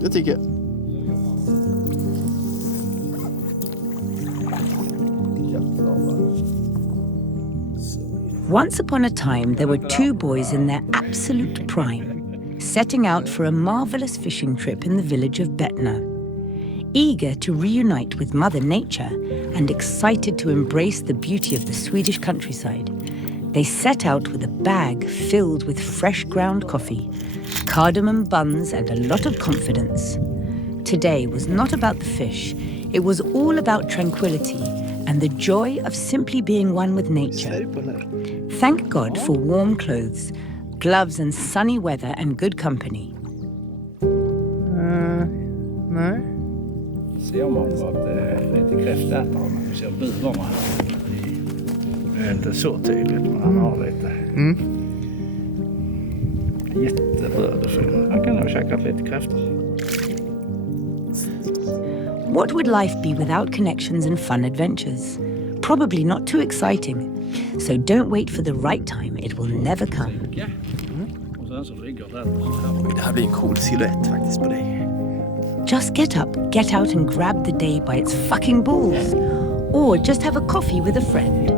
Det tycker jag. Once upon a time, there were two boys in their absolute prime, setting out for a marvelous fishing trip in the village of Bettna. Eager to reunite with Mother Nature and excited to embrace the beauty of the Swedish countryside, they set out with a bag filled with fresh ground coffee, cardamom buns, and a lot of confidence. Today was not about the fish, it was all about tranquility and the joy of simply being one with nature. Thank God for warm clothes, gloves and sunny weather and good company. Nej. Ser man på att det är lite kräftätare när man ser buvarna. Det är inte så tydligt, men han har lite. Jättebröd. Han kan nog käka lite kräftor. What would life be without connections and fun adventures? Probably not too exciting. So don't wait for the right time, it will never come. Och sen så ligger det. Det här blir en cool silhuett faktiskt på dig. Just get up, get out and grab the day by its fucking balls. Or just have a coffee with a friend.